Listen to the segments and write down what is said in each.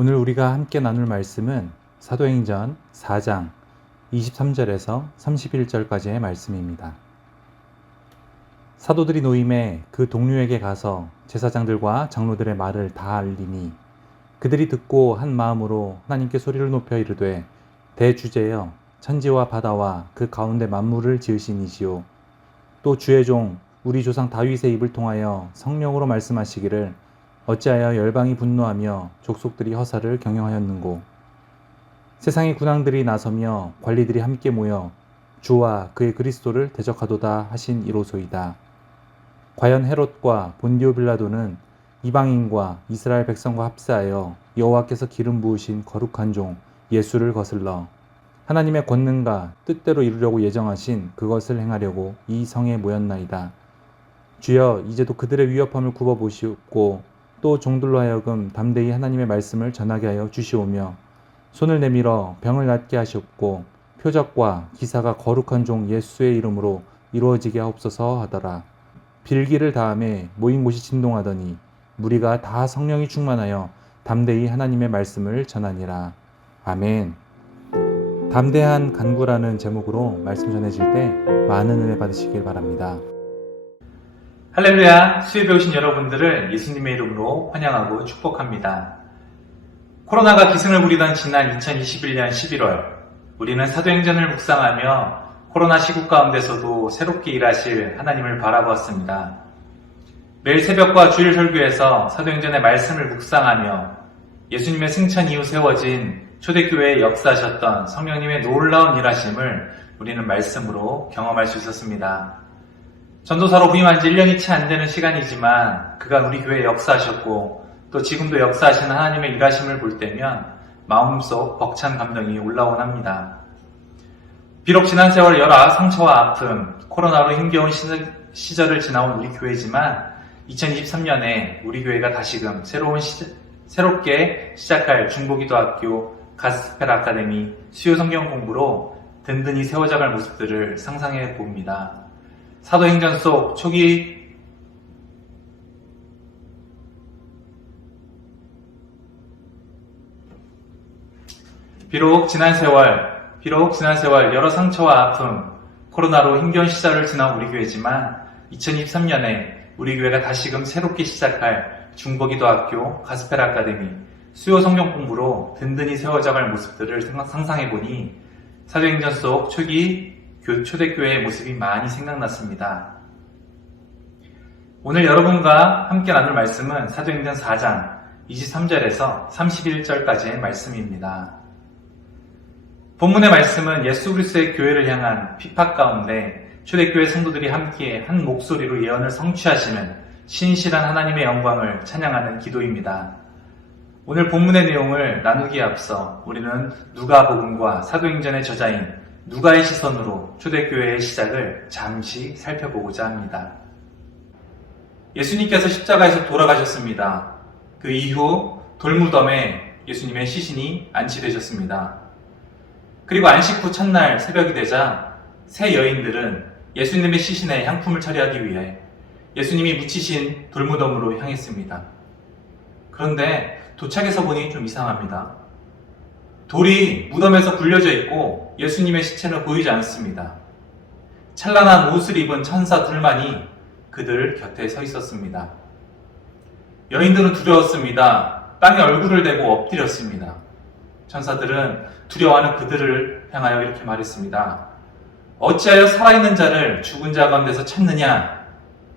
오늘 우리가 함께 나눌 말씀은 사도행전 4장 23절에서 31절까지의 말씀입니다. 사도들이 노임에 그 동료에게 가서 제사장들과 장로들의 말을 다 알리니 그들이 듣고 한 마음으로 하나님께 소리를 높여 이르되 대주제여 천지와 바다와 그 가운데 만물을 지으신 이시오 또 주의 종 우리 조상 다윗의 입을 통하여 성령으로 말씀하시기를 어찌하여 열방이 분노하며 족속들이 허사를 경영하였는고 세상의 군왕들이 나서며 관리들이 함께 모여 주와 그의 그리스도를 대적하도다 하신 이로소이다. 과연 헤롯과 본디오 빌라도는 이방인과 이스라엘 백성과 합세하여 여호와께서 기름 부으신 거룩한 종 예수를 거슬러 하나님의 권능과 뜻대로 이루려고 예정하신 그것을 행하려고 이 성에 모였나이다. 주여 이제도 그들의 위협함을 굽어보시옵고 또 종들로 하여금 담대히 하나님의 말씀을 전하게 하여 주시오며 손을 내밀어 병을 낫게 하시옵고 표적과 기사가 거룩한 종 예수의 이름으로 이루어지게 하옵소서 하더라. 빌기를 다음에 모인 곳이 진동하더니 무리가 다 성령이 충만하여 담대히 하나님의 말씀을 전하니라. 아멘. 담대한 간구라는 제목으로 말씀 전해질 때 많은 은혜 받으시길 바랍니다. 할렐루야, 수요일에 오신 여러분들을 예수님의 이름으로 환영하고 축복합니다. 코로나가 기승을 부리던 지난 2021년 11월, 우리는 사도행전을 묵상하며 코로나 시국 가운데서도 새롭게 일하실 하나님을 바라보았습니다. 매일 새벽과 주일 설교에서 사도행전의 말씀을 묵상하며 예수님의 승천 이후 세워진 초대교회에 역사하셨던 성령님의 놀라운 일하심을 우리는 말씀으로 경험할 수 있었습니다. 전도사로 부임한 지 1년이 채 안 되는 시간이지만 그간 우리 교회에 역사하셨고 또 지금도 역사하시는 하나님의 일하심을 볼 때면 마음속 벅찬 감동이 올라오곤 합니다. 비록 지난 세월 여러 상처와 아픔, 코로나로 힘겨운 시절을 지나온 우리 교회지만 2023년에 우리 교회가 다시금 새롭게 시작할 중보기도학교, 가스펠 아카데미, 수요 성경 공부로 든든히 세워져갈 모습들을 상상해 봅니다. 사도행전 속 초기 비록 지난 세월 여러 상처와 아픔, 코로나로 힘겨운 시절을 지나온 우리 교회지만 2023년에 우리 교회가 다시금 새롭게 시작할 중보기도학교, 가스펠 아카데미, 수요 성경 공부로 든든히 세워져갈 모습들을 상상해보니 사도행전 속 초기 초대교회의 모습이 많이 생각났습니다. 오늘 여러분과 함께 나눌 말씀은 사도행전 4장 23절에서 31절까지의 말씀입니다. 본문의 말씀은 예수 그리스도의 교회를 향한 핍박 가운데 초대교회 성도들이 함께 한 목소리로 예언을 성취하시는 신실한 하나님의 영광을 찬양하는 기도입니다. 오늘 본문의 내용을 나누기에 앞서 우리는 누가복음과 사도행전의 저자인 누가의 시선으로 초대교회의 시작을 잠시 살펴보고자 합니다. 예수님께서 십자가에서 돌아가셨습니다. 그 이후 돌무덤에 예수님의 시신이 안치되셨습니다. 그리고 안식 후 첫날 새벽이 되자 세 여인들은 예수님의 시신에 향품을 처리하기 위해 예수님이 묻히신 돌무덤으로 향했습니다. 그런데 도착해서 보니 좀 이상합니다. 돌이 무덤에서 굴려져 있고 예수님의 시체는 보이지 않습니다. 찬란한 옷을 입은 천사 둘만이 그들 곁에 서 있었습니다. 여인들은 두려웠습니다. 땅에 얼굴을 대고 엎드렸습니다. 천사들은 두려워하는 그들을 향하여 이렇게 말했습니다. 어찌하여 살아있는 자를 죽은 자 가운데서 찾느냐?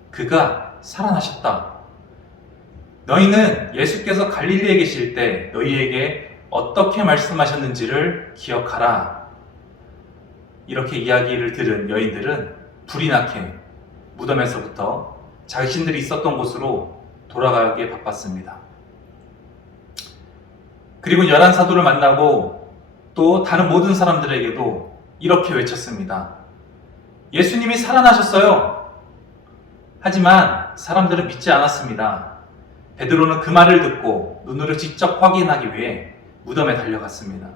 그가 살아나셨다. 너희는 예수께서 갈릴리에 계실 때 너희에게 어떻게 말씀하셨는지를 기억하라. 이렇게 이야기를 들은 여인들은 불이 나게 무덤에서부터 자신들이 있었던 곳으로 돌아가게 바빴습니다. 그리고 11사도를 만나고 또 다른 모든 사람들에게도 이렇게 외쳤습니다. 예수님이 살아나셨어요. 하지만 사람들은 믿지 않았습니다. 베드로는 그 말을 듣고 눈으로 직접 확인하기 위해 무덤에 달려갔습니다.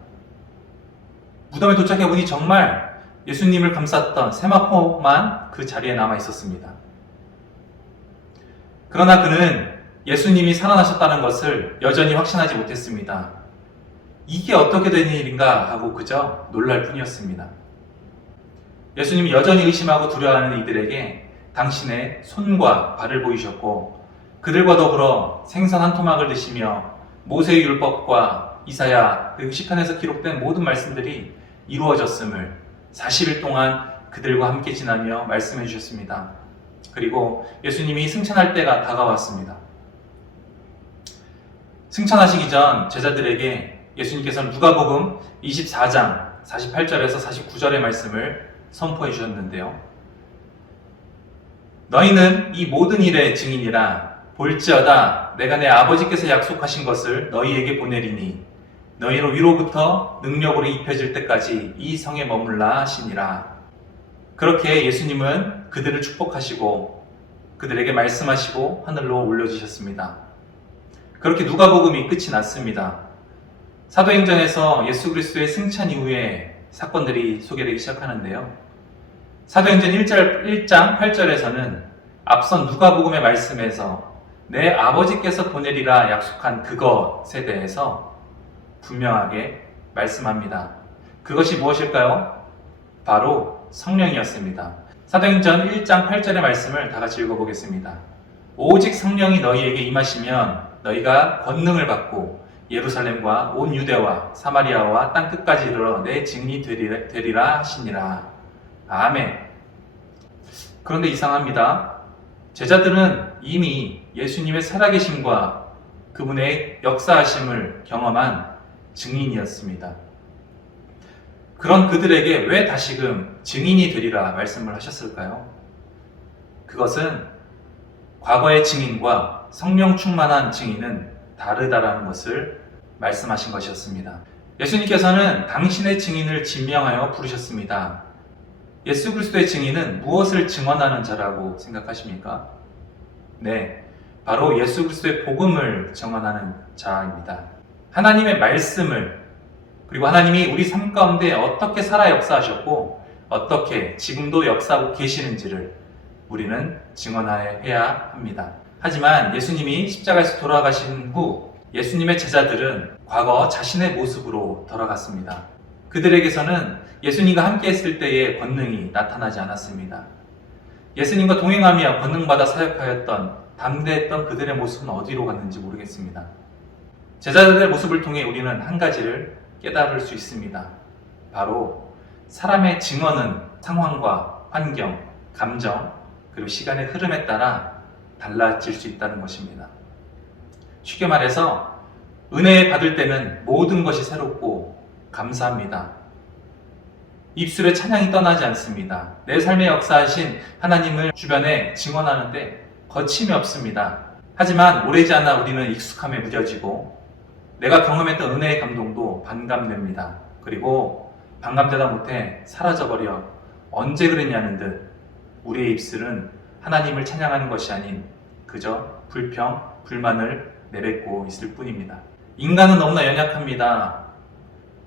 무덤에 도착해보니 정말 예수님을 감쌌던 세마포만 그 자리에 남아 있었습니다. 그러나 그는 예수님이 살아나셨다는 것을 여전히 확신하지 못했습니다. 이게 어떻게 된 일인가 하고 그저 놀랄 뿐이었습니다. 예수님이 여전히 의심하고 두려워하는 이들에게 당신의 손과 발을 보이셨고 그들과 더불어 생선 한 토막을 드시며 모세의 율법과 이사야 그리고 시편에서 기록된 모든 말씀들이 이루어졌음을 40일 동안 그들과 함께 지나며 말씀해 주셨습니다. 그리고 예수님이 승천할 때가 다가왔습니다. 승천하시기 전 제자들에게 예수님께서는 누가복음 24장 48절에서 49절의 말씀을 선포해 주셨는데요. 너희는 이 모든 일의 증인이라. 볼지어다 내가 내 아버지께서 약속하신 것을 너희에게 보내리니 너희로 위로부터 능력으로 입혀질 때까지 이 성에 머물라 하시니라. 그렇게 예수님은 그들을 축복하시고 그들에게 말씀하시고 하늘로 올려주셨습니다. 그렇게 누가복음이 끝이 났습니다. 사도행전에서 예수 그리스도의 승천 이후에 사건들이 소개되기 시작하는데요. 사도행전 1장 8절에서는 앞선 누가복음의 말씀에서 내 아버지께서 보내리라 약속한 그것에 대해서 분명하게 말씀합니다. 그것이 무엇일까요? 바로 성령이었습니다. 사도행전 1장 8절의 말씀을 다 같이 읽어보겠습니다. 오직 성령이 너희에게 임하시면 너희가 권능을 받고 예루살렘과 온 유대와 사마리아와 땅끝까지 이르러 내 증인이 되리라 하시니라. 아멘. 그런데 이상합니다. 제자들은 이미 예수님의 살아계심과 그분의 역사하심을 경험한 증인이었습니다. 그런 그들에게 왜 다시금 증인이 되리라 말씀을 하셨을까요? 그것은 과거의 증인과 성령 충만한 증인은 다르다라는 것을 말씀하신 것이었습니다. 예수님께서는 당신의 증인을 진명하여 부르셨습니다. 예수 그리스도의 증인은 무엇을 증언하는 자라고 생각하십니까? 네, 바로 예수 그리스도의 복음을 증언하는 자입니다. 하나님의 말씀을, 그리고 하나님이 우리 삶 가운데 어떻게 살아 역사하셨고 어떻게 지금도 역사하고 계시는지를 우리는 증언해야 합니다. 하지만 예수님이 십자가에서 돌아가신 후 예수님의 제자들은 과거 자신의 모습으로 돌아갔습니다. 그들에게서는 예수님과 함께 했을 때의 권능이 나타나지 않았습니다. 예수님과 동행하며 권능받아 사역하였던 담대했던 그들의 모습은 어디로 갔는지 모르겠습니다. 제자들의 모습을 통해 우리는 한 가지를 깨달을 수 있습니다. 바로 사람의 증언은 상황과 환경, 감정, 그리고 시간의 흐름에 따라 달라질 수 있다는 것입니다. 쉽게 말해서 은혜 받을 때는 모든 것이 새롭고 감사합니다. 입술에 찬양이 떠나지 않습니다. 내 삶에 역사하신 하나님을 주변에 증언하는데 거침이 없습니다. 하지만 오래지 않아 우리는 익숙함에 무뎌지고 내가 경험했던 은혜의 감동도 반감됩니다. 그리고 반감되다 못해 사라져버려 언제 그랬냐는 듯 우리의 입술은 하나님을 찬양하는 것이 아닌 그저 불평, 불만을 내뱉고 있을 뿐입니다. 인간은 너무나 연약합니다.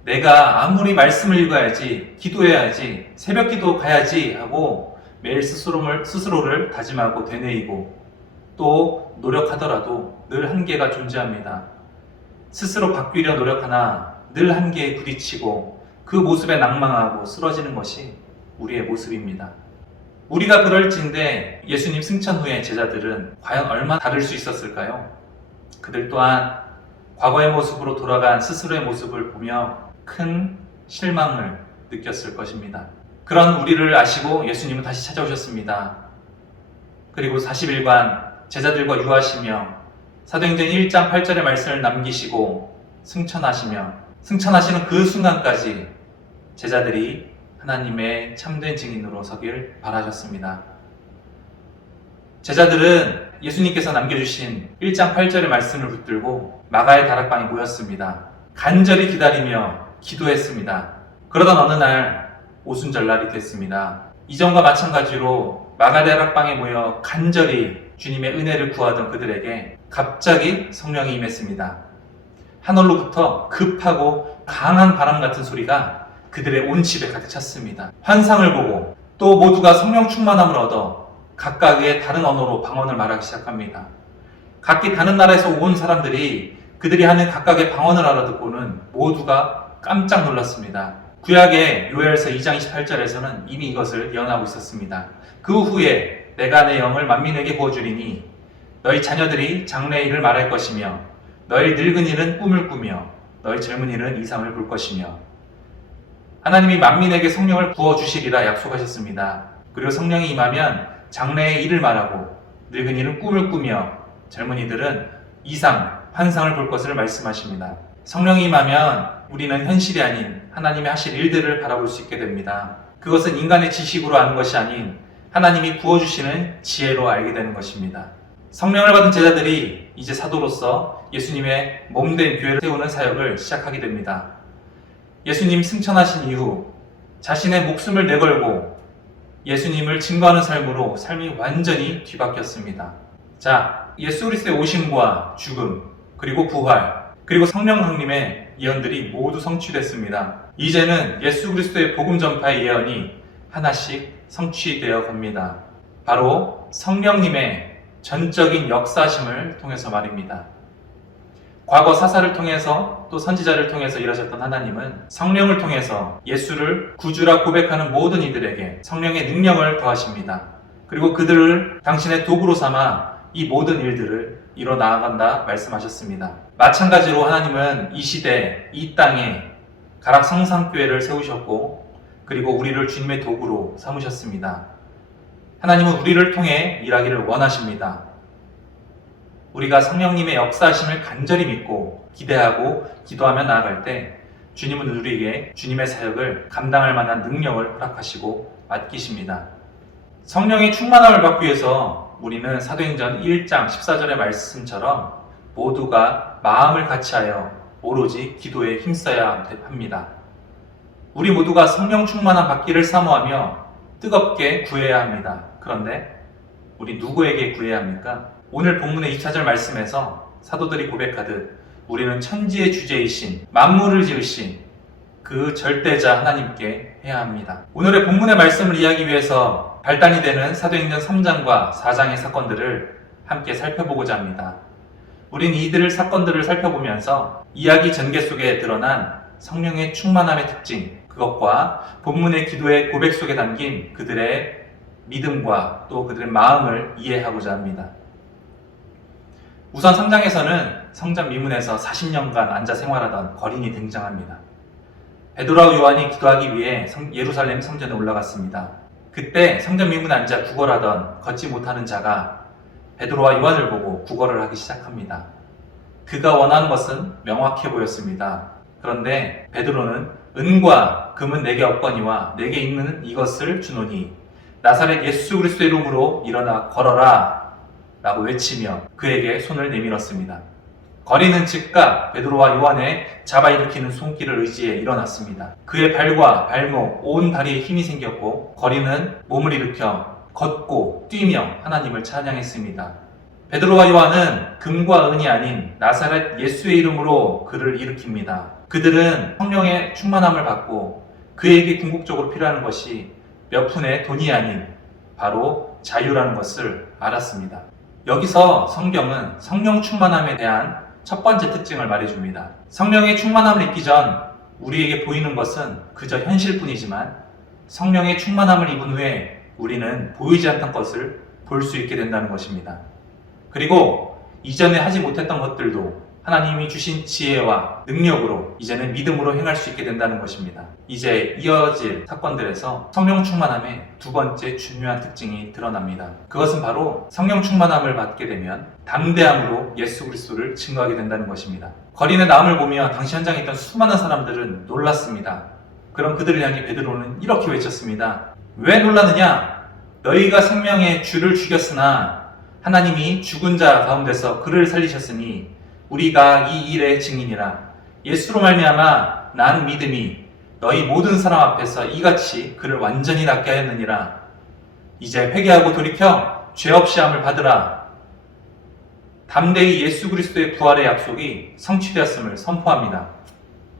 내가 아무리 말씀을 읽어야지, 기도해야지, 새벽 기도 가야지 하고 매일 스스로를 다짐하고 되뇌이고 또 노력하더라도 늘 한계가 존재합니다. 스스로 바뀌려 노력하나 늘 한계에 부딪히고 그 모습에 낭망하고 쓰러지는 것이 우리의 모습입니다. 우리가 그럴진데 예수님 승천 후에 제자들은 과연 얼마나 다를 수 있었을까요? 그들 또한 과거의 모습으로 돌아간 스스로의 모습을 보며 큰 실망을 느꼈을 것입니다. 그런 우리를 아시고 예수님은 다시 찾아오셨습니다. 그리고 40일간 제자들과 유하시며 사도행전 1장 8절의 말씀을 남기시고 승천하시는 그 순간까지 제자들이 하나님의 참된 증인으로 서길 바라셨습니다. 제자들은 예수님께서 남겨주신 1장 8절의 말씀을 붙들고 마가의 다락방에 모였습니다. 간절히 기다리며 기도했습니다. 그러던 어느 날 오순절날이 됐습니다. 이전과 마찬가지로 마가 다락방에 모여 간절히 주님의 은혜를 구하던 그들에게 갑자기 성령이 임했습니다. 하늘로부터 급하고 강한 바람 같은 소리가 그들의 온 집에 가득 찼습니다. 환상을 보고 또 모두가 성령 충만함을 얻어 각각의 다른 언어로 방언을 말하기 시작합니다. 각기 다른 나라에서 온 사람들이 그들이 하는 각각의 방언을 알아듣고는 모두가 깜짝 놀랐습니다. 구약의 요엘서 2장 28절에서는 이미 이것을 예언하고 있었습니다. 그 후에 내가 내 영을 만민에게 부어주리니 너희 자녀들이 장래의 일을 말할 것이며 너희 늙은이는 꿈을 꾸며 너희 젊은이는 이상을 볼 것이며 하나님이 만민에게 성령을 부어주시리라 약속하셨습니다. 그리고 성령이 임하면 장래의 일을 말하고 늙은이는 꿈을 꾸며 젊은이들은 이상, 환상을 볼 것을 말씀하십니다. 성령이 임하면 우리는 현실이 아닌 하나님이 하실 일들을 바라볼 수 있게 됩니다. 그것은 인간의 지식으로 아는 것이 아닌 하나님이 부어주시는 지혜로 알게 되는 것입니다. 성령을 받은 제자들이 이제 사도로서 예수님의 몸된 교회를 세우는 사역을 시작하게 됩니다. 예수님 승천하신 이후 자신의 목숨을 내걸고 예수님을 증거하는 삶으로 삶이 완전히 뒤바뀌었습니다. 자, 예수 그리스도의 오심과 죽음, 그리고 부활, 그리고 성령 강림의 예언들이 모두 성취됐습니다. 이제는 예수 그리스도의 복음 전파의 예언이 하나씩 성취되어 갑니다. 바로 성령님의 전적인 역사심을 통해서 말입니다. 과거 사사를 통해서 또 선지자를 통해서 일하셨던 하나님은 성령을 통해서 예수를 구주라 고백하는 모든 이들에게 성령의 능력을 더하십니다. 그리고 그들을 당신의 도구로 삼아 이 모든 일들을 이뤄 나아간다 말씀하셨습니다. 마찬가지로 하나님은 이 시대, 이 땅에 가락 성상교회를 세우셨고 그리고 우리를 주님의 도구로 삼으셨습니다. 하나님은 우리를 통해 일하기를 원하십니다. 우리가 성령님의 역사하심을 간절히 믿고 기대하고 기도하며 나아갈 때 주님은 우리에게 주님의 사역을 감당할 만한 능력을 허락하시고 맡기십니다. 성령의 충만함을 받기 위해서 우리는 사도행전 1장 14절의 말씀처럼 모두가 마음을 같이하여 오로지 기도에 힘써야 합니다. 우리 모두가 성령 충만함 받기를 사모하며 뜨겁게 구해야 합니다. 그런데 우리 누구에게 구해야 합니까? 오늘 본문의 2차절 말씀에서 사도들이 고백하듯 우리는 천지의 주제이신 만물을 지으신 그 절대자 하나님께 해야 합니다. 오늘의 본문의 말씀을 이해하기 위해서 발단이 되는 사도행전 3장과 4장의 사건들을 함께 살펴보고자 합니다. 우린 이들 사건들을 살펴보면서 이야기 전개 속에 드러난 성령의 충만함의 특징, 그것과 본문의 기도의 고백 속에 담긴 그들의 믿음과 또 그들의 마음을 이해하고자 합니다. 우선 3장에서는 성전 미문에서 40년간 앉아 생활하던 거린이 등장합니다. 베드로와 요한이 기도하기 위해 예루살렘 성전에 올라갔습니다. 그때 성전 미문에 앉아 구걸하던 걷지 못하는 자가 베드로와 요한을 보고 구걸을 하기 시작합니다. 그가 원하는 것은 명확해 보였습니다. 그런데 베드로는 은과 금은 내게 없거니와 내게 있는 이것을 주노니 나사렛 예수 그리스도의 이름으로 일어나 걸어라 라고 외치며 그에게 손을 내밀었습니다. 거리는 즉각 베드로와 요한의 잡아일으키는 손길을 의지해 일어났습니다. 그의 발과 발목, 온 다리에 힘이 생겼고 거리는 몸을 일으켜 걷고 뛰며 하나님을 찬양했습니다. 베드로와 요한은 금과 은이 아닌 나사렛 예수의 이름으로 그를 일으킵니다. 그들은 성령의 충만함을 받고 그에게 궁극적으로 필요한 것이 몇 푼의 돈이 아닌 바로 자유라는 것을 알았습니다. 여기서 성경은 성령 충만함에 대한 첫 번째 특징을 말해줍니다. 성령의 충만함을 입기 전 우리에게 보이는 것은 그저 현실뿐이지만 성령의 충만함을 입은 후에 우리는 보이지 않던 것을 볼 수 있게 된다는 것입니다. 그리고 이전에 하지 못했던 것들도 하나님이 주신 지혜와 능력으로 이제는 믿음으로 행할 수 있게 된다는 것입니다. 이제 이어질 사건들에서 성령 충만함의 두 번째 중요한 특징이 드러납니다. 그것은 바로 성령 충만함을 받게 되면 담대함으로 예수 그리스도를 증거하게 된다는 것입니다. 거린의 나음을 보며 당시 현장에 있던 수많은 사람들은 놀랐습니다. 그럼 그들을 향해 베드로는 이렇게 외쳤습니다. 왜 놀라느냐? 너희가 생명의 주를 죽였으나 하나님이 죽은 자 가운데서 그를 살리셨으니 우리가 이 일의 증인이라. 예수로 말미암아 난 믿음이 너희 모든 사람 앞에서 이같이 그를 완전히 낫게 하였느니라. 이제 회개하고 돌이켜 죄 없이 함을 받으라. 담대히 예수 그리스도의 부활의 약속이 성취되었음을 선포합니다.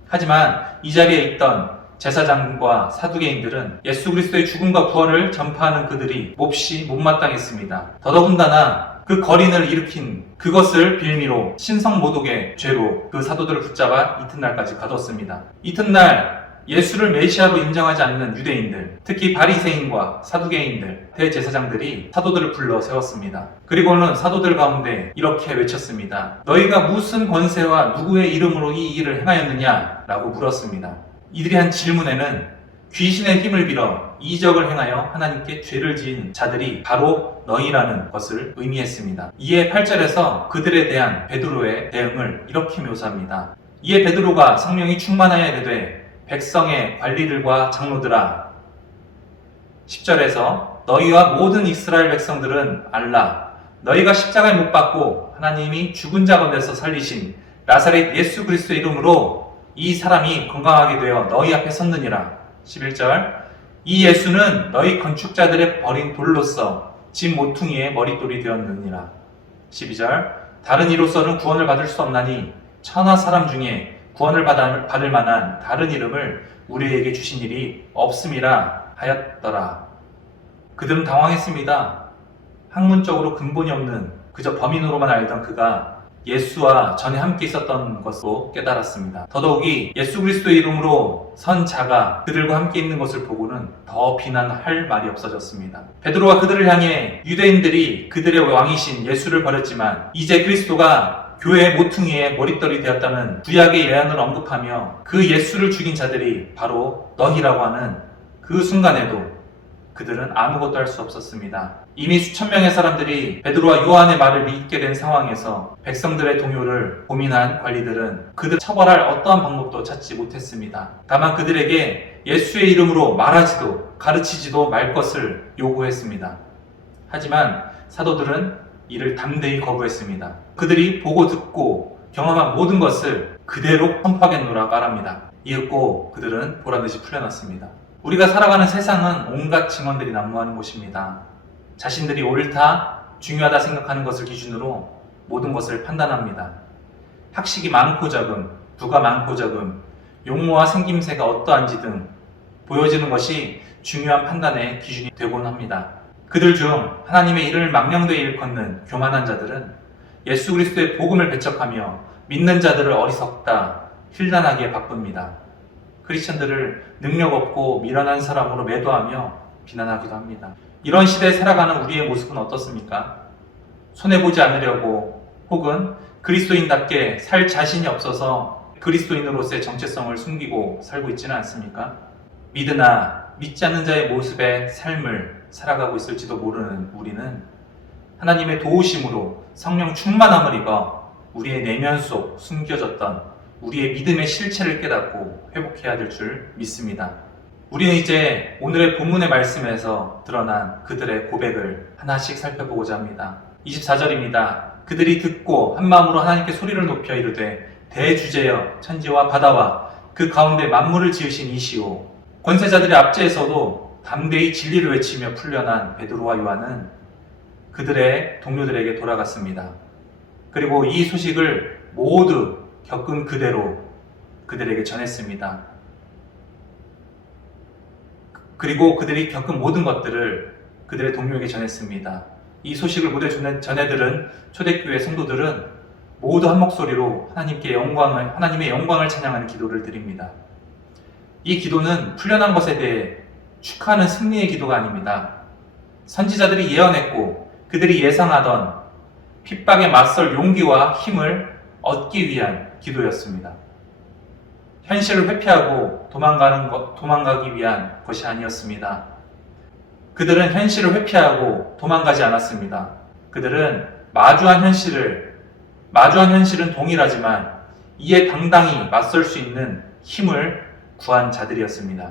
하지만 이 자리에 있던 제사장과 사두개인들은 예수 그리스도의 죽음과 부활을 전파하는 그들이 몹시 못마땅했습니다. 더더군다나 그 거린을 일으킨 그것을 빌미로 신성모독의 죄로 그 사도들을 붙잡아 이튿날까지 가뒀습니다. 이튿날 예수를 메시아로 인정하지 않는 유대인들, 특히 바리새인과 사두개인들, 대제사장들이 사도들을 불러 세웠습니다. 그리고는 사도들 가운데 이렇게 외쳤습니다. 너희가 무슨 권세와 누구의 이름으로 이 일을 행하였느냐? 라고 물었습니다. 이들이 한 질문에는 귀신의 힘을 빌어 이적을 행하여 하나님께 죄를 지은 자들이 바로 너희라는 것을 의미했습니다. 이에 8절에서 그들에 대한 베드로의 대응을 이렇게 묘사합니다. 이에 베드로가 성령이 충만하여 이르되 백성의 관리들과 장로들아, 10절에서 너희와 모든 이스라엘 백성들은 알라, 너희가 십자가에 못 박고 하나님이 죽은 자 가운데서 살리신 나사렛 예수 그리스도의 이름으로 이 사람이 건강하게 되어 너희 앞에 섰느니라. 11절, 이 예수는 너희 건축자들의 버린 돌로서 진 모퉁이의 머릿돌이 되었느니라. 12절, 다른 이로서는 구원을 받을 수 없나니 천하 사람 중에 구원을 받을 만한 다른 이름을 우리에게 주신 일이 없음이라 하였더라. 그들은 당황했습니다. 학문적으로 근본이 없는 그저 범인으로만 알던 그가 예수와 전에 함께 있었던 것으로 깨달았습니다. 더더욱이 예수 그리스도의 이름으로 선 자가 그들과 함께 있는 것을 보고는 더 비난할 말이 없어졌습니다. 베드로와 그들을 향해 유대인들이 그들의 왕이신 예수를 버렸지만 이제 그리스도가 교회의 모퉁이의 머릿돌이 되었다는 구약의 예언을 언급하며 그 예수를 죽인 자들이 바로 너희라고 하는 그 순간에도 그들은 아무것도 할 수 없었습니다. 이미 수천 명의 사람들이 베드로와 요한의 말을 믿게 된 상황에서 백성들의 동요를 고민한 관리들은 그들을 처벌할 어떠한 방법도 찾지 못했습니다. 다만 그들에게 예수의 이름으로 말하지도 가르치지도 말 것을 요구했습니다. 하지만 사도들은 이를 담대히 거부했습니다. 그들이 보고 듣고 경험한 모든 것을 그대로 선포하겠노라 말합니다. 이윽고 그들은 보란듯이 풀려났습니다. 우리가 살아가는 세상은 온갖 증언들이 난무하는 곳입니다. 자신들이 옳다, 중요하다 생각하는 것을 기준으로 모든 것을 판단합니다. 학식이 많고 적음, 부가 많고 적음, 용모와 생김새가 어떠한지 등 보여지는 것이 중요한 판단의 기준이 되곤 합니다. 그들 중 하나님의 이름을 망령되이 일컫는 교만한 자들은 예수 그리스도의 복음을 배척하며 믿는 자들을 어리석다, 힐난하게 바쁩니다. 크리스천들을 능력 없고 미련한 사람으로 매도하며 비난하기도 합니다. 이런 시대에 살아가는 우리의 모습은 어떻습니까? 손해보지 않으려고 혹은 그리스도인답게 살 자신이 없어서 그리스도인으로서의 정체성을 숨기고 살고 있지는 않습니까? 믿으나 믿지 않는 자의 모습의 삶을 살아가고 있을지도 모르는 우리는 하나님의 도우심으로 성령 충만함을 입어 우리의 내면 속 숨겨졌던 우리의 믿음의 실체를 깨닫고 회복해야 될 줄 믿습니다. 우리는 이제 오늘의 본문의 말씀에서 드러난 그들의 고백을 하나씩 살펴보고자 합니다. 24절입니다. 그들이 듣고 한 마음으로 하나님께 소리를 높여 이르되 대주제여 천지와 바다와 그 가운데 만물을 지으신 이시오. 권세자들의 압제에서도 담대히 진리를 외치며 풀려난 베드로와 요한은 그들의 동료들에게 돌아갔습니다. 그리고 이 소식을 모두 겪은 그대로 그들에게 전했습니다. 그리고 그들이 겪은 모든 것들을 그들의 동료에게 전했습니다. 이 소식을 모두 전해들은 초대교회 성도들은 모두 한 목소리로 하나님의 영광을 찬양하는 기도를 드립니다. 이 기도는 풀려난 것에 대해 축하하는 승리의 기도가 아닙니다. 선지자들이 예언했고 그들이 예상하던 핍박에 맞설 용기와 힘을 얻기 위한 기도였습니다. 현실을 회피하고 도망가기 위한 것이 아니었습니다. 그들은 현실을 회피하고 도망가지 않았습니다. 그들은 마주한 현실은 동일하지만 이에 당당히 맞설 수 있는 힘을 구한 자들이었습니다.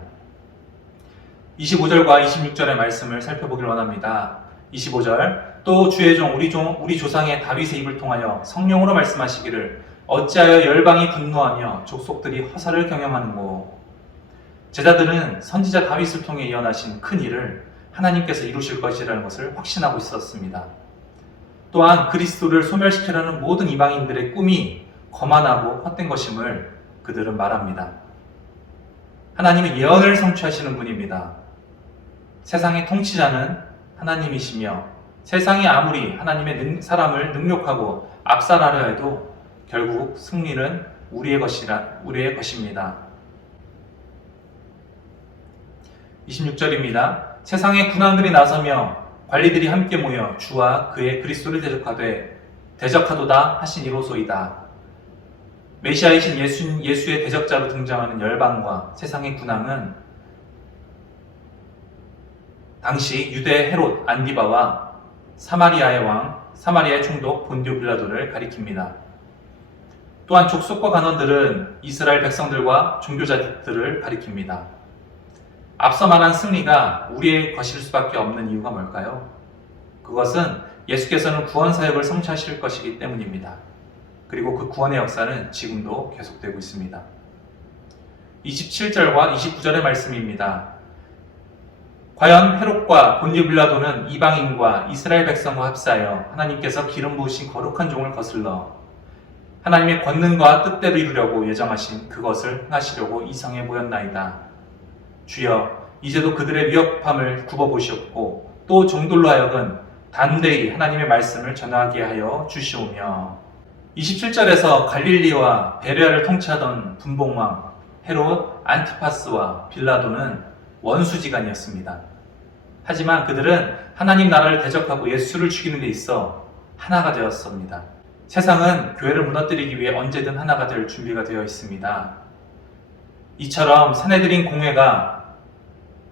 25절과 26절의 말씀을 살펴보길 원합니다. 25절, 또 주의 종 우리 조상의 다윗의 입을 통하여 성령으로 말씀하시기를 어찌하여 열방이 분노하며 족속들이 화살을 경영하는고. 제자들은 선지자 다윗을 통해 예언하신 큰 일을 하나님께서 이루실 것이라는 것을 확신하고 있었습니다. 또한 그리스도를 소멸시키려는 모든 이방인들의 꿈이 거만하고 헛된 것임을 그들은 말합니다. 하나님은 예언을 성취하시는 분입니다. 세상의 통치자는 하나님이시며 세상이 아무리 하나님의 사람을 능욕하고 압살하려 해도 결국 승리는 우리의 것입니다. 26절입니다. 세상의 군왕들이 나서며 관리들이 함께 모여 주와 그의 그리스도를 대적하도다 하신 이로소이다. 메시아이신 예수의 대적자로 등장하는 열방과 세상의 군왕은 당시 유대 헤롯 안디바와 사마리아의 왕, 사마리아의 총독 본디오 빌라도를 가리킵니다. 또한 족속과 간원들은 이스라엘 백성들과 종교자들을 가리킵니다. 앞서 말한 승리가 우리의 것일 수밖에 없는 이유가 뭘까요? 그것은 예수께서는 구원 사역을 성취하실 것이기 때문입니다. 그리고 그 구원의 역사는 지금도 계속되고 있습니다. 27절과 29절의 말씀입니다. 과연 헤롯과 본디오 빌라도는 이방인과 이스라엘 백성과 합사하여 하나님께서 기름 부으신 거룩한 종을 거슬러 하나님의 권능과 뜻대로 이루려고 예정하신 그것을 행하시려고 이성해 보였나이다. 주여, 이제도 그들의 위협함을 굽어보시옵고 또 종들로 하여금 담대히 하나님의 말씀을 전하게 하여 주시오며. 27절에서 갈릴리와 베레아를 통치하던 분봉왕 헤롯 안티파스와 빌라도는 원수지간이었습니다. 하지만 그들은 하나님 나라를 대적하고 예수를 죽이는 데 있어 하나가 되었습니다. 세상은 교회를 무너뜨리기 위해 언제든 하나가 될 준비가 되어 있습니다. 이처럼 사내들인 공회가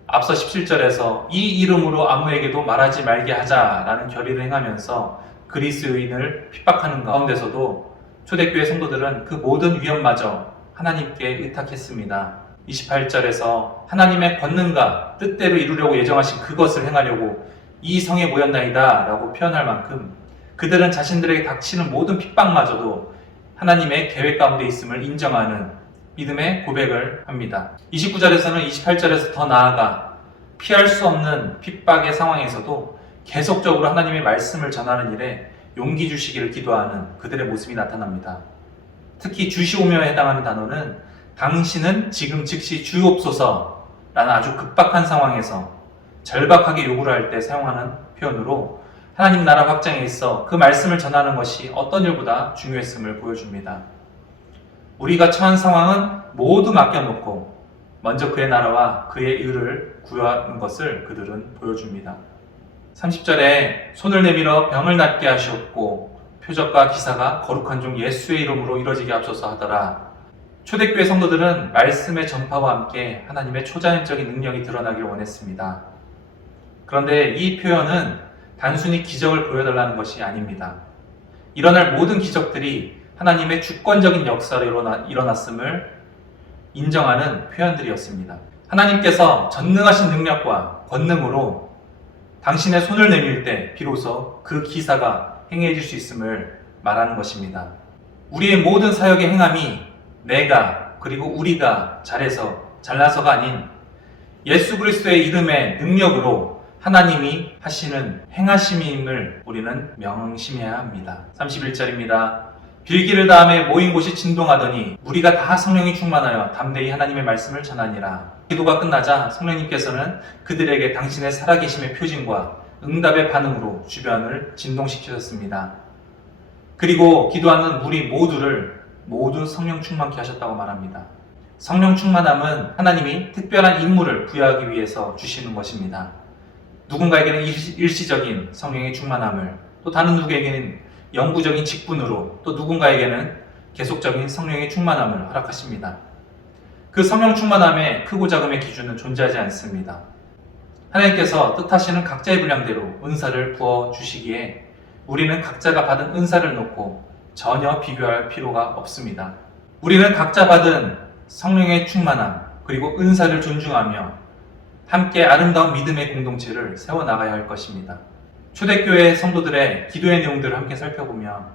앞서 17절에서 이 이름으로 아무에게도 말하지 말게 하자라는 결의를 행하면서 그리스도인을 핍박하는 가운데서도 초대교회 성도들은 그 모든 위험마저 하나님께 의탁했습니다. 28절에서 하나님의 권능과 뜻대로 이루려고 예정하신 그것을 행하려고 이 성에 모였나이다 라고 표현할 만큼 그들은 자신들에게 닥치는 모든 핍박마저도 하나님의 계획 가운데 있음을 인정하는 믿음의 고백을 합니다. 29절에서는 28절에서 더 나아가 피할 수 없는 핍박의 상황에서도 계속적으로 하나님의 말씀을 전하는 일에 용기 주시기를 기도하는 그들의 모습이 나타납니다. 특히 주시오며에 해당하는 단어는 당신은 지금 즉시 주옵소서 라는 아주 급박한 상황에서 절박하게 요구를 할 때 사용하는 표현으로 하나님 나라 확장에 있어 그 말씀을 전하는 것이 어떤 일보다 중요했음을 보여줍니다. 우리가 처한 상황은 모두 맡겨놓고 먼저 그의 나라와 그의 의를 구하는 것을 그들은 보여줍니다. 30절에 손을 내밀어 병을 낫게 하시옵고 표적과 기사가 거룩한 종 예수의 이름으로 이루어지게 하소서 하더라. 초대교회 성도들은 말씀의 전파와 함께 하나님의 초자연적인 능력이 드러나기를 원했습니다. 그런데 이 표현은 단순히 기적을 보여달라는 것이 아닙니다. 일어날 모든 기적들이 하나님의 주권적인 역사로 일어났음을 인정하는 표현들이었습니다. 하나님께서 전능하신 능력과 권능으로 당신의 손을 내밀 때 비로소 그 기사가 행해질 수 있음을 말하는 것입니다. 우리의 모든 사역의 행함이 내가 그리고 우리가 잘나서가 아닌 예수 그리스도의 이름의 능력으로 하나님이 하시는 행하심임을 우리는 명심해야 합니다. 31절입니다. 빌기를 다음에 모인 곳이 진동하더니 무리가 다 성령이 충만하여 담대히 하나님의 말씀을 전하니라. 기도가 끝나자 성령님께서는 그들에게 당신의 살아계심의 표징과 응답의 반응으로 주변을 진동시키셨습니다. 그리고 기도하는 무리 모두 성령 충만케 하셨다고 말합니다. 성령 충만함은 하나님이 특별한 임무를 부여하기 위해서 주시는 것입니다. 누군가에게는 일시적인 성령의 충만함을, 또 다른 누구에게는 영구적인 직분으로, 또 누군가에게는 계속적인 성령의 충만함을 허락하십니다. 그 성령 충만함의 크고 작음의 기준은 존재하지 않습니다. 하나님께서 뜻하시는 각자의 분량대로 은사를 부어주시기에 우리는 각자가 받은 은사를 놓고 전혀 비교할 필요가 없습니다. 우리는 각자 받은 성령의 충만함 그리고 은사를 존중하며 함께 아름다운 믿음의 공동체를 세워나가야 할 것입니다. 초대교회 성도들의 기도의 내용들을 함께 살펴보면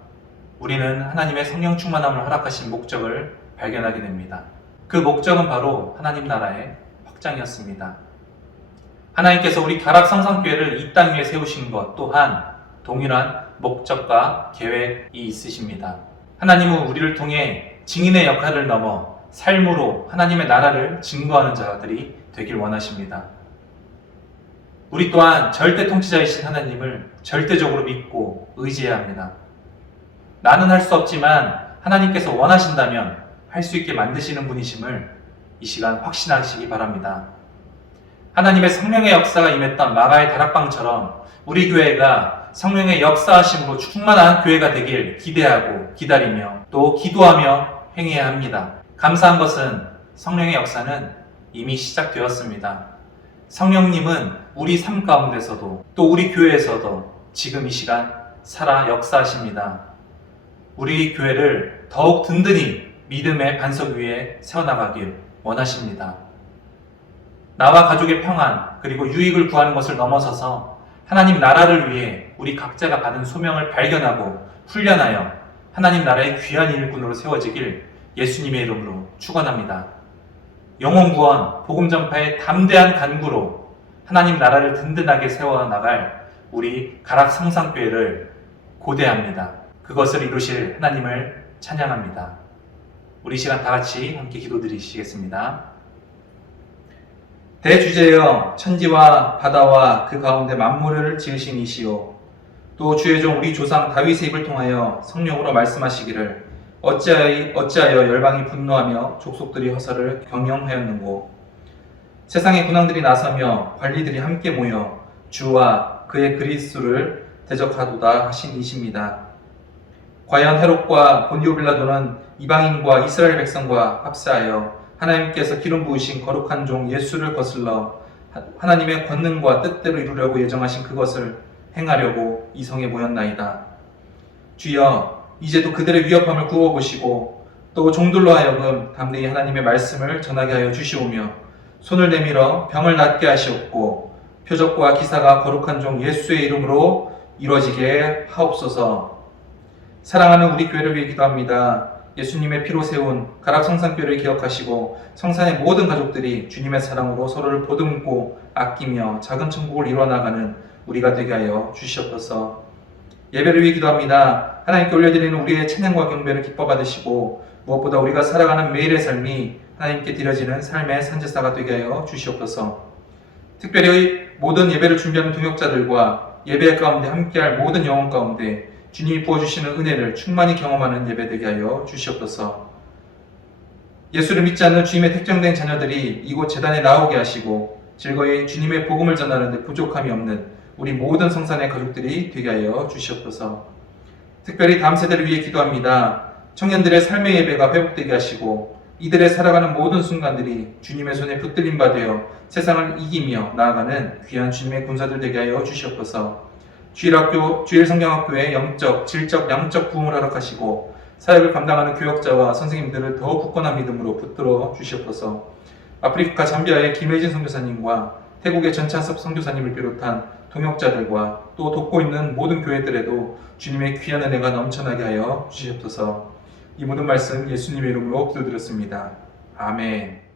우리는 하나님의 성령 충만함을 허락하신 목적을 발견하게 됩니다. 그 목적은 바로 하나님 나라의 확장이었습니다. 하나님께서 우리 가락성산교회를 이 땅 위에 세우신 것 또한 동일한 목적과 계획이 있으십니다. 하나님은 우리를 통해 증인의 역할을 넘어 삶으로 하나님의 나라를 증거하는 자들이 되길 원하십니다. 우리 또한 절대 통치자이신 하나님을 절대적으로 믿고 의지해야 합니다. 나는 할 수 없지만 하나님께서 원하신다면 할 수 있게 만드시는 분이심을 이 시간 확신하시기 바랍니다. 하나님의 성령의 역사가 임했던 마가의 다락방처럼 우리 교회가 성령의 역사하심으로 충만한 교회가 되길 기대하고 기다리며 또 기도하며 행해야 합니다. 감사한 것은 성령의 역사는 이미 시작되었습니다. 성령님은 우리 삶 가운데서도 또 우리 교회에서도 지금 이 시간 살아 역사하십니다. 우리 교회를 더욱 든든히 믿음의 반석 위에 세워나가길 원하십니다. 나와 가족의 평안 그리고 유익을 구하는 것을 넘어서서 하나님 나라를 위해 우리 각자가 받은 소명을 발견하고 훈련하여 하나님 나라의 귀한 일꾼으로 세워지길 예수님의 이름으로 축원합니다. 영혼 구원, 복음 전파의 담대한 간구로 하나님 나라를 든든하게 세워나갈 우리 가락 성상교회를 고대합니다. 그것을 이루실 하나님을 찬양합니다. 우리 시간 다 같이 함께 기도드리시겠습니다. 대주제여 천지와 바다와 그 가운데 만물을 지으신 이시오 또 주의 종 우리 조상 다윗의 입을 통하여 성령으로 말씀하시기를 어찌하여 열방이 분노하며 족속들이 허사를 경영하였는고 세상의 군왕들이 나서며 관리들이 함께 모여 주와 그의 그리스도를 대적하도다 하신 이십니다. 과연 헤롯과 본디오 빌라도는 이방인과 이스라엘 백성과 합세하여 하나님께서 기름 부으신 거룩한 종 예수를 거슬러 하나님의 권능과 뜻대로 이루려고 예정하신 그것을 행하려고 이 성에 모였나이다. 주여 이제도 그들의 위협함을 구워보시고 또 종들로 하여금 담대히 하나님의 말씀을 전하게 하여 주시오며 손을 내밀어 병을 낫게 하시옵고 표적과 기사가 거룩한 종 예수의 이름으로 이루어지게 하옵소서. 사랑하는 우리 교회를 위해 기도합니다. 예수님의 피로 세운 가락 성산교회를 기억하시고 성산의 모든 가족들이 주님의 사랑으로 서로를 보듬고 아끼며 작은 천국을 이루어나가는 우리가 되게 하여 주시옵소서. 예배를 위해 기도합니다. 하나님께 올려드리는 우리의 찬양과 경배를 기뻐 받으시고 무엇보다 우리가 살아가는 매일의 삶이 하나님께 드려지는 삶의 산제사가 되게 하여 주시옵소서. 특별히 모든 예배를 준비하는 동역자들과 예배 가운데 함께할 모든 영혼 가운데 주님이 부어주시는 은혜를 충만히 경험하는 예배 되게 하여 주시옵소서. 예수를 믿지 않는 주님의 택정된 자녀들이 이곳 제단에 나오게 하시고 즐거이 주님의 복음을 전하는 데 부족함이 없는 우리 모든 성산의 가족들이 되게 하여 주시옵소서. 특별히 다음 세대를 위해 기도합니다. 청년들의 삶의 예배가 회복되게 하시고 이들의 살아가는 모든 순간들이 주님의 손에 붙들림 받아 세상을 이기며 나아가는 귀한 주님의 군사들 되게 하여 주시옵소서. 주일학교, 주일성경학교의 영적, 질적, 양적 부흥을 허락하시고 사역을 감당하는 교역자와 선생님들을 더욱 굳건한 믿음으로 붙들어 주시옵소서. 아프리카 잠비아의 김혜진 선교사님과 태국의 전찬섭 선교사님을 비롯한 동역자들과 또 돕고 있는 모든 교회들에도 주님의 귀한 은혜가 넘쳐나게 하여 주시옵소서. 이 모든 말씀 예수님의 이름으로 기도드렸습니다. 아멘.